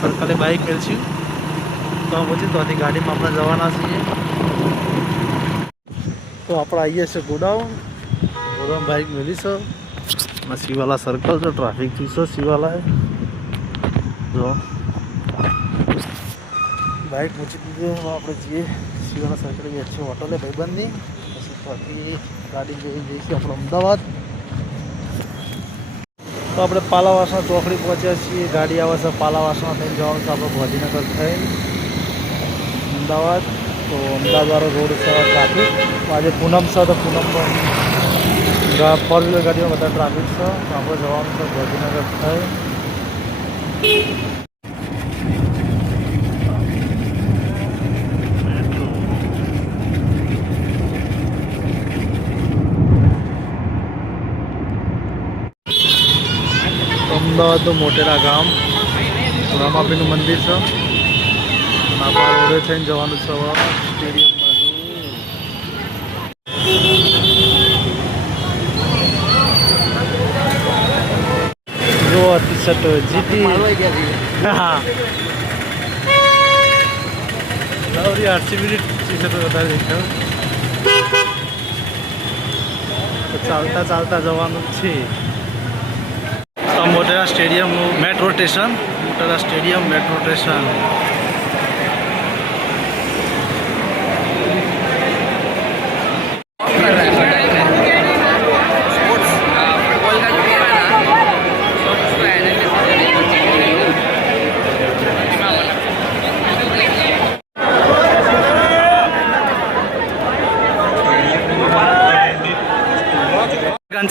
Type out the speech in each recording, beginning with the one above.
સર્કલે બાઇક મેળશું તો પછી ત્યાંથી ગાડીમાં આપણે જવાના છીએ. તો આપણે આવીએ છીએ ગોડાઉન બાઇક મેળવી છે અને શિવાલા સર્કલ છે, ટ્રાફિક થયું છે શિવાલાએ. જો બાઇક મૂકી દીધું, આપણે જઈએ શિવાલા સર્કલ બેસીએ હોટલે ભાઈબંધની, પછી ત્યાંથી ગાડી જોઈ જઈશું આપણે અમદાવાદ. તો આપણે પાલાવાસણા ચોકડી પહોંચ્યા છીએ, ગાડી આવે છે પાલાવાસણા થઈને જવાનું છે આપણે ગાંધીનગર થઈને અમદાવાદ. તો અમદાવાદ રોડ છે ટ્રાફિક, આજે પૂનમ છે તો પૂનમમાં ફોર વ્હીલર ગાડીમાં બધા ટ્રાફિક છે. તો આપણે જવાનું છે ગાંધીનગર થઈ. અમદાવાદનું મોટેરા ગામ, રામાપીનું મંદિર છે. આપણા રોડે થઈને જવાનું છે સ્ટેડિયમ બાજુ. જો ટી શર્ટ જીતી હા આરસીબી ટી શર્ટ વધારે દેખાય. તો ચાલતા ચાલતા જવાનું છે Motera stadium metro station, Motera stadium metro station.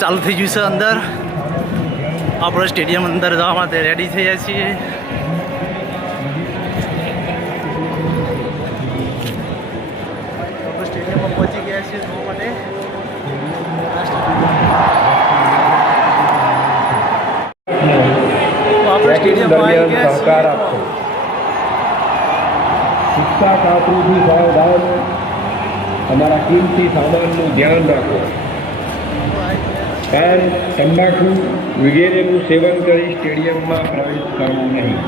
ચાલુ થઈ ગયું છે અંદર, આપણે સ્ટેડિયમ અંદર જવા માટે રેડી થઈ ગયા છીએ. આપણે સ્ટેડિયમમાં પહોંચી ગયા છીએ જોવા માટે. આપણે સ્ટેડિયમમાં આવી ગયા સહકાર આપશો. શિક્ષા કાતરુથી સાવધાન, અમારા કિંમતી સામાનનું ધ્યાન રાખો. પાન, તંબાકુ વગેરેનું સેવન કરી સ્ટેડિયમમાં પ્રવેશ કરવો નહીં.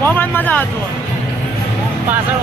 કોમન મજા આવતો પાછળ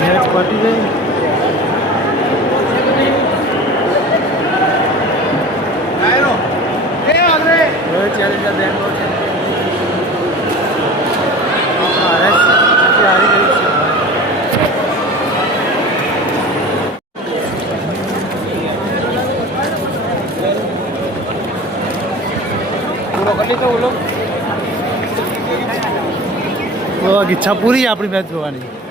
मैच पटी गई। चैलेंजर बेंगलोर तो इच्छा पूरी है अपनी मैच જોવાની।